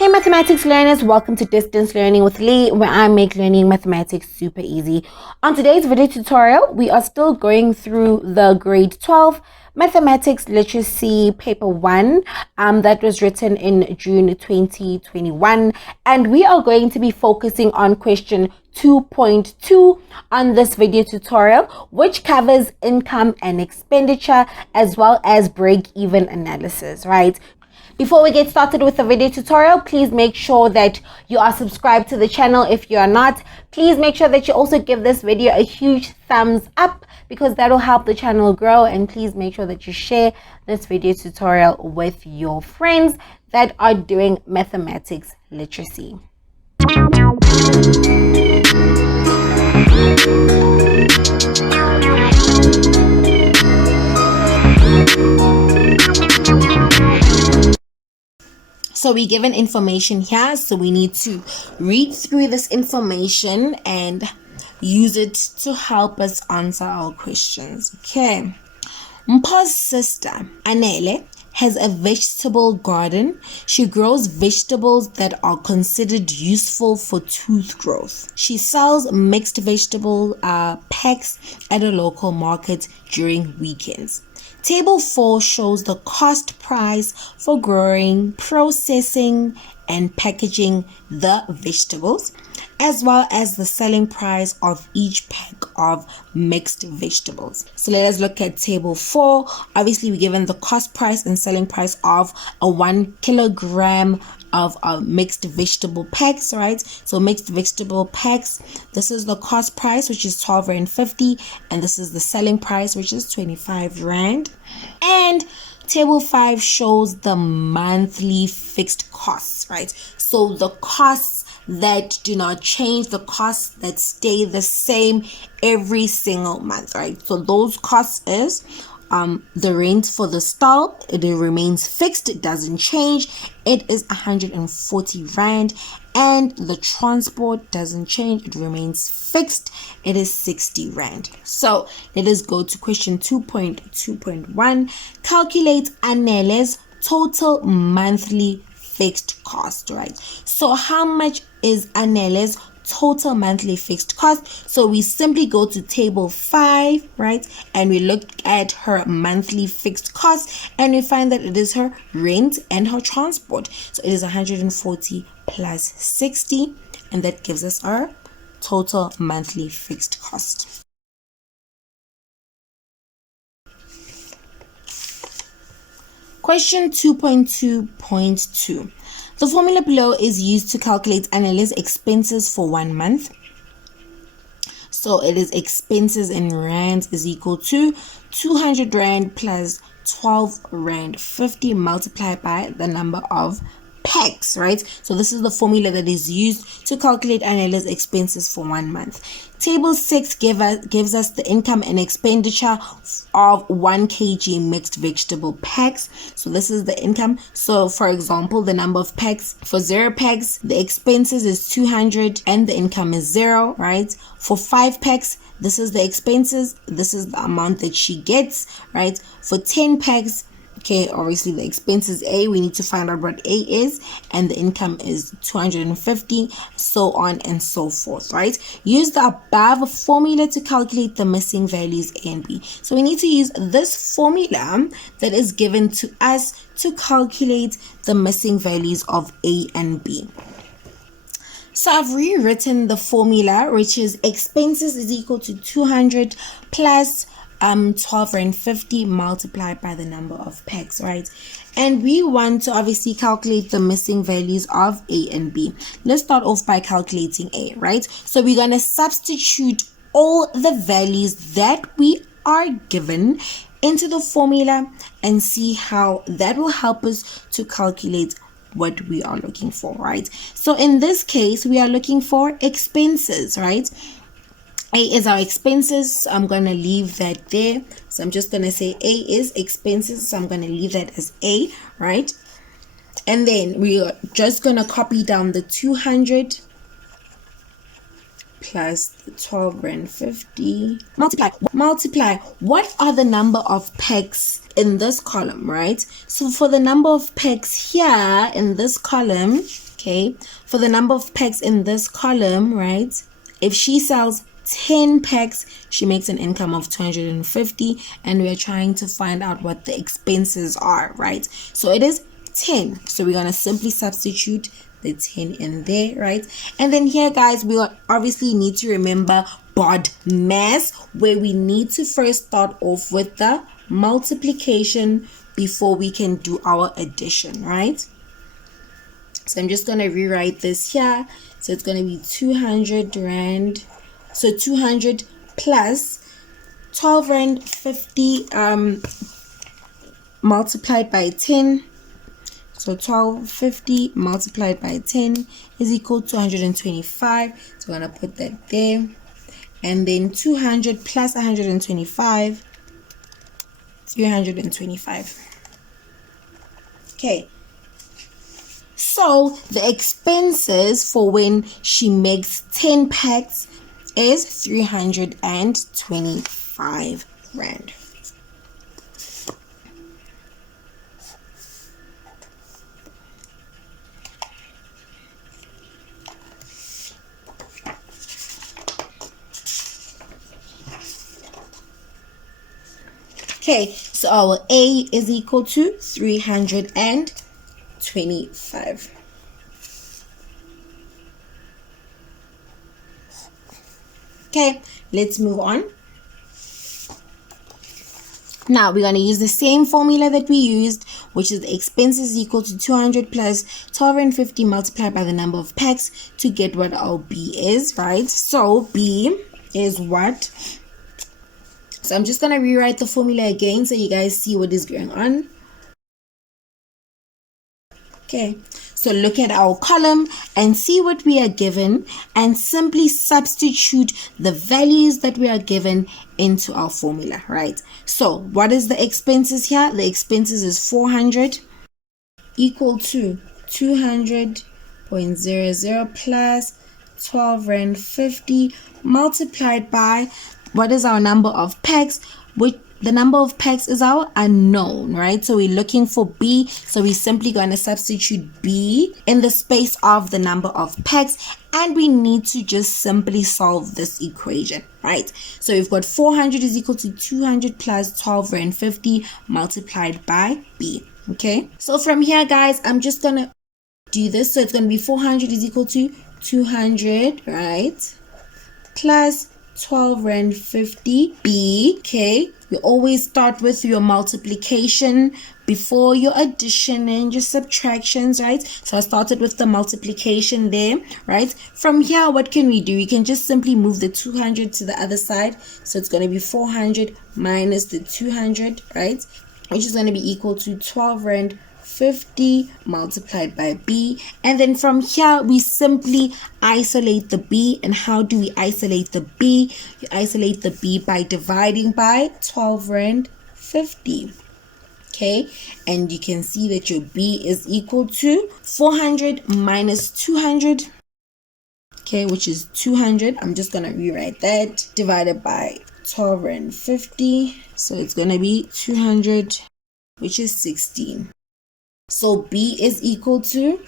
Hey mathematics learners, welcome to Distance Learning with Lee, where I make learning mathematics super easy. On today's video tutorial, we are still going through the grade 12 mathematics literacy paper 1 that was written in June 2021, and we are going to be focusing on question 2.2 on this video tutorial, which covers income and expenditure as well as break-even analysis, right? Before we get started with the video tutorial, please make sure that you are subscribed to the channel. If you are not, please make sure that you also give this video a huge thumbs up because that will help the channel grow. And please make sure that you share this video tutorial with your friends that are doing mathematics literacy. So we're given information here, so we need to read through this information and use it to help us answer our questions. Okay. Mpa's sister, Anele, has a vegetable garden. She grows vegetables that are considered useful for tooth growth. She sells mixed vegetable packs at a local market during weekends. Table 4 shows the cost price for growing, processing, and packaging the vegetables, as well as the selling price of each pack of mixed vegetables. So let us look at table 4. Obviously, we're given the cost price and selling price of a 1 kilogram of mixed vegetable packs, right? So mixed vegetable packs, this is the cost price, which is 12.50, and this is the selling price, which is 25 rand. And table 5 shows the monthly fixed costs, right? So the costs that do not change, the costs that stay the same every single month, right? So those costs is the rent for the stall, it remains fixed, it doesn't change, it is 140 rand, and the transport doesn't change, it remains fixed, it is 60 rand. So let us go to question 2.2.1. calculate Anele's total monthly fixed cost, right? So how much is Anele's total monthly fixed cost? So we simply go to table 5, right, and we look at her monthly fixed cost, and we find that it is her rent and her transport. So it is 140 plus 60, and that gives us our total monthly fixed cost. Question 2.2.2. The formula below is used to calculate Anele's expenses for 1 month. So it is expenses in rands is equal to 200 rand plus 12 rand 50 multiplied by the number of packs, right? So this is the formula that is used to calculate Anele's expenses for 1 month. Table 6 gives us the income and expenditure of 1 kg mixed vegetable packs. So this is the income. So for example, the number of packs for 0 packs, the expenses is 200 and the income is 0, right? For 5 packs, this is the expenses, this is the amount that she gets, right? For 10 packs, okay, obviously the expense is A, we need to find out what A is, and the income is 250, so on and so forth, right? Use the above formula to calculate the missing values A and B. So we need to use this formula that is given to us to calculate the missing values of A and B. So I've rewritten the formula, which is expenses is equal to 200 plus 12.50 multiplied by the number of packs, right? And we want to obviously calculate the missing values of A and B. Let's start off by calculating A, right? So we're going to substitute all the values that we are given into the formula and see how that will help us to calculate what we are looking for, right? So in this case, we are looking for expenses, right? A is our expenses, so I'm going to leave that there. So I'm just going to say A is expenses, so I'm going to leave that as A, right? And then we are just going to copy down the 200 plus the 12.50 multiply. What are the number of packs in this column, right? So for the number of packs here in this column, Okay, for the number of packs in this column, right? If she sells 10 packs, she makes an income of 250, and we are trying to find out what the expenses are, right? So it is 10. So we're going to simply substitute the 10 in there, right? And then here, guys, we obviously need to remember BODMAS, where we need to first start off with the multiplication before we can do our addition, right? So I'm just going to rewrite this here. So it's going to be 200 Rand. So 200 plus 12 Rand 50 multiplied by 10. So 1250 multiplied by 10 is equal to 225. So we're going to put that there. And then 200 plus 125, 325. Okay. So the expenses for when she makes 10 packs is 325 Rand. Okay, so our A is equal to 325. Okay, let's move on. Now we're going to use the same formula that we used, which is the expenses equal to 200 plus 1250 multiplied by the number of packs to get what our B is, right? So B is what? So I'm just going to rewrite the formula again so you guys see what is going on. Okay, so look at our column and see what we are given and simply substitute the values that we are given into our formula, right? So what is the expenses here? The expenses is 400 equal to 200.00 plus 12 Rand 50 multiplied by what is our number of packs, which the number of packs is our unknown, right? So we're looking for B. So we're simply going to substitute B in the space of the number of packs. And we need to just simply solve this equation, right? So we've got 400 is equal to 200 plus 12 Rand 50 multiplied by B. Okay. So from here, guys, I'm just going to do this. So it's going to be 400 is equal to 200, right? Plus 12 Rand 50 B. Okay, you always start with your multiplication before your addition and your subtractions, right? So I started with the multiplication there, right? From here, what can we do? We can just simply move the 200 to the other side. So it's going to be 400 minus the 200, right? Which is going to be equal to 12 Rand 50 multiplied by B. And then from here we simply isolate the B. And how do we isolate the B? You isolate the B by dividing by 12 Rand 50. Okay, and you can see that your B is equal to 400 minus 200, okay, which is 200. I'm just gonna rewrite that, divided by 12 Rand 50. So it's gonna be 200, which is 16. So B is equal to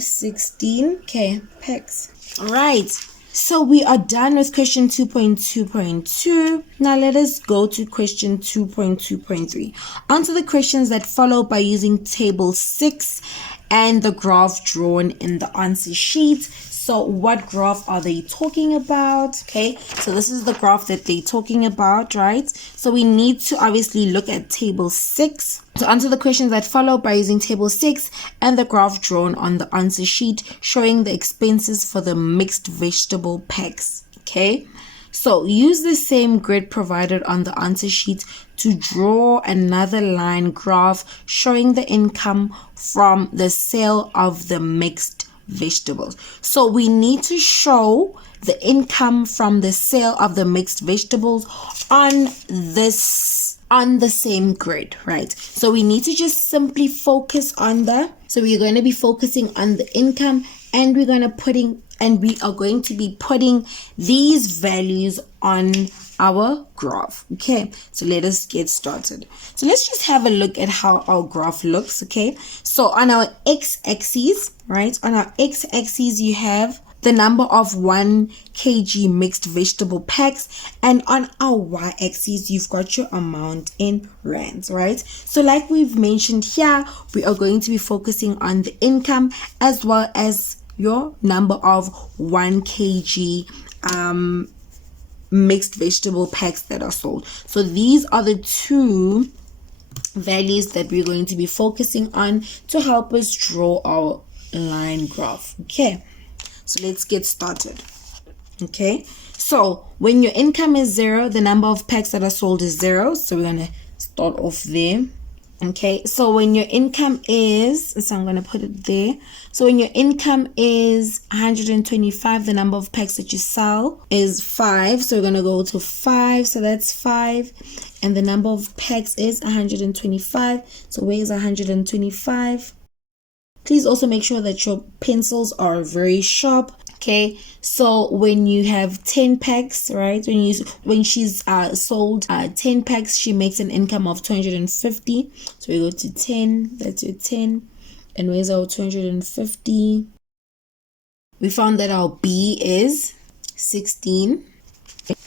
16, okay, packs. All right, so we are done with question 2.2.2. Now let us go to question 2.2.3. Answer the questions that follow by using table 6 and the graph drawn in the answer sheet. So what graph are they talking about? Okay, so this is the graph that they're talking about, right? So we need to obviously look at table 6 to answer the questions that follow by using table 6 and the graph drawn on the answer sheet showing the expenses for the mixed vegetable packs. Okay, so use the same grid provided on the answer sheet to draw another line graph showing the income from the sale of the mixed vegetables. So we need to show the income from the sale of the mixed vegetables on the same grid, right? So we need to just simply focus on we're going to be focusing on the income, and we are going to be putting these values on our graph. Okay, so let us get started. So let's just have a look at how our graph looks. Okay, so on our x-axis, right, on our x-axis you have the number of 1 kg mixed vegetable packs, and on our y-axis you've got your amount in rands, right? So like we've mentioned here, we are going to be focusing on the income as well as your number of 1 kg mixed vegetable packs that are sold. So these are the two values that we're going to be focusing on to help us draw our line graph. Okay, so let's get started. Okay, so when your income is 0, the number of packs that are sold is 0, so we're gonna start off there. Okay, so when your income is, so I'm going to put it there. So when your income is 125, the number of packs that you sell is 5. So we're going to go to 5. So that's 5. And the number of packs is 125. So where is 125? Please also make sure that your pencils are very sharp. Okay, so when you have 10 packs, right, when she's sold 10 packs, she makes an income of 250. So we go to 10, that's your 10, and where's our 250? We found that our B is 16.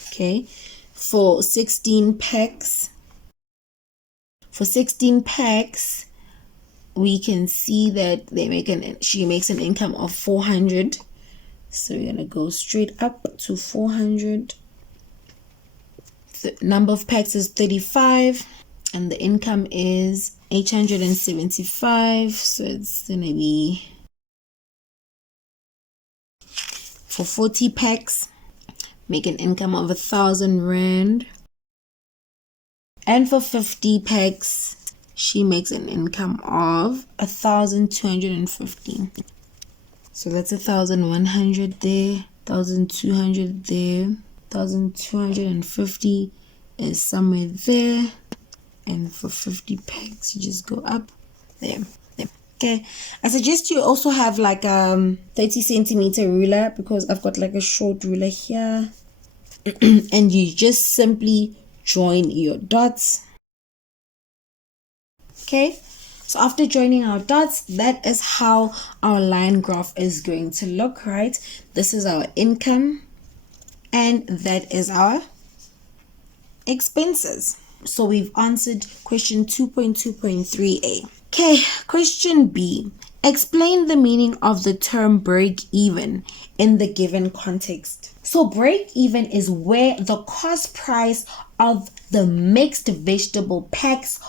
Okay, for 16 packs, we can see that she makes an income of 400. So we're going to go straight up to 400. The number of packs is 35 and the income is 875. So it's going to be for 40 packs, make an income of 1,000 rand. And for 50 packs, she makes an income of 1,250. So that's 1,100 there, 1,200 there, 1,250 is somewhere there, and for 50 packs you just go up there. Okay, I suggest you also have like 30 centimeter ruler, because I've got like a short ruler here. And you just simply join your dots. Okay, so after joining our dots, that is how our line graph is going to look, right? This is our income and that is our expenses. So we've answered question 2.2.3a. Okay, question B. Explain the meaning of the term break even in the given context. So break even is where the cost price of the mixed vegetable packs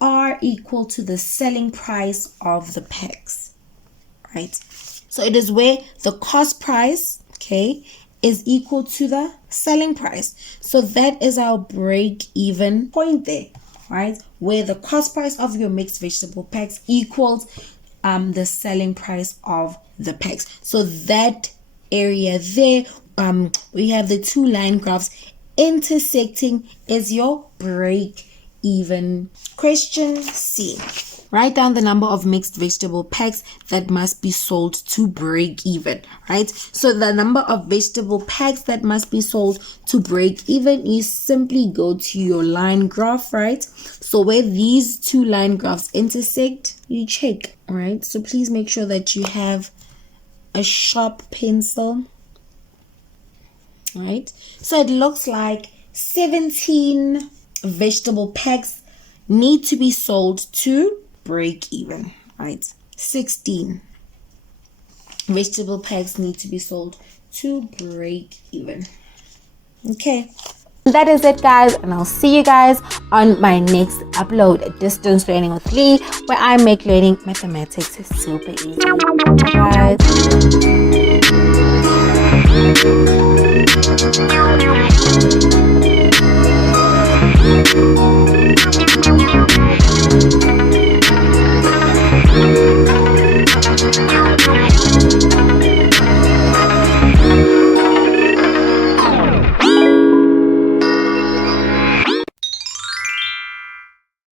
are equal to the selling price of the packs, right? So it is where the cost price, okay, is equal to the selling price. So that is our break even point there, right? Where the cost price of your mixed vegetable packs equals the selling price of the packs. So that area there, we have the two line graphs intersecting is your break even. Question C. Write down the number of mixed vegetable packs that must be sold to break even, right? So the number of vegetable packs that must be sold to break even, you simply go to your line graph, right? So where these two line graphs intersect, you check, right? So please make sure that you have a sharp pencil, right? So it looks like 17 vegetable packs need to be sold to break even, right? 16 vegetable packs need to be sold to break even. Okay, that is it, guys, and I'll see you guys on my next upload, Distance Learning with Lee, where I make learning mathematics super easy. Bye, guys.